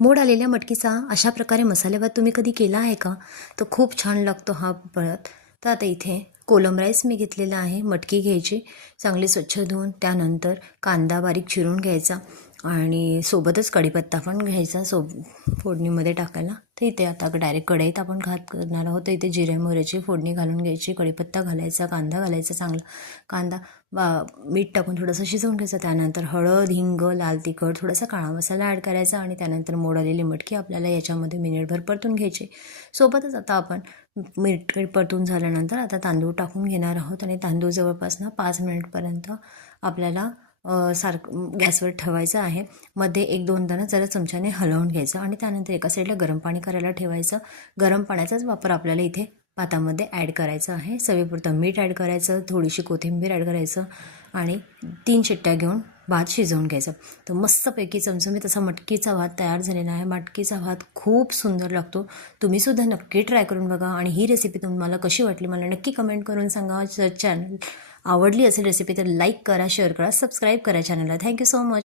मोड आलेल्या मटकीचा अशा प्रकारे मसाले भात तुम्ही कधी केला आहे का? तर खूप छान लागतो हा भात. तर आता इथे कोलम राईस मी घेतलेला आहे. मटकी घ्यायची, चांगली स्वच्छ धुवून, त्यानंतर कांदा बारीक चिरून घ्यायचा आणि सोबतच कढीपत्ता पण घ्यायचा फोडणीमध्ये टाकायला. तर इथे आता डायरेक्ट कढईत आपण करणार आहोत. तर इथे जिरे मोहरीची फोडणी घालून घ्यायची, कढीपत्ता घालायचा, कांदा घालायचा, चांगला कांदा मीठ टाकून थोडंसं शिजवून घ्यायचं. त्यानंतर हळद, हिंग, लाल तिखट, थोडासा काळा मसाला ॲड करायचा आणि त्यानंतर मोड आलेली मटकी आपल्याला याच्यामध्ये मिनिटभर परतून घ्यायची. सोबतच आता आपण मीठ परतून झाल्यानंतर आता तांदूळ टाकून घेणार आहोत आणि तांदूळ जवळपास 5 मिनिटपर्यंत आपल्याला गॅसवर ठेवायचं आहे. मध्ये 1-2 दाणं जरा चमच्याने हलवून घ्यायचं आणि त्यानंतर एका साईडला गरम पाणी करायला ठेवायचं. गरम पाण्याचाच वापर आपल्याला इथे भातामध्ये ॲड करायचं आहे. चवीपुरतं मीठ ॲड करायचं, थोडीशी कोथिंबीर ॲड करायचं आणि 3 शिट्ट्या घेऊन भात शिजवून घ्यायचं. तर मस्तपैकी चमचमीत असा मटकीचा भात तयार झालेला आहे. मटकीचा भात खूप सुंदर लागतो. तुम्हीसुद्धा नक्की ट्राय करून बघा आणि ही रेसिपी तुम्हाला कशी वाटली मला नक्की कमेंट करून सांगा. चॅनल आवडली असेल रेसिपी तर लाईक करा, शेअर करा, सबस्क्राईब करा चॅनलला. Thank you so much.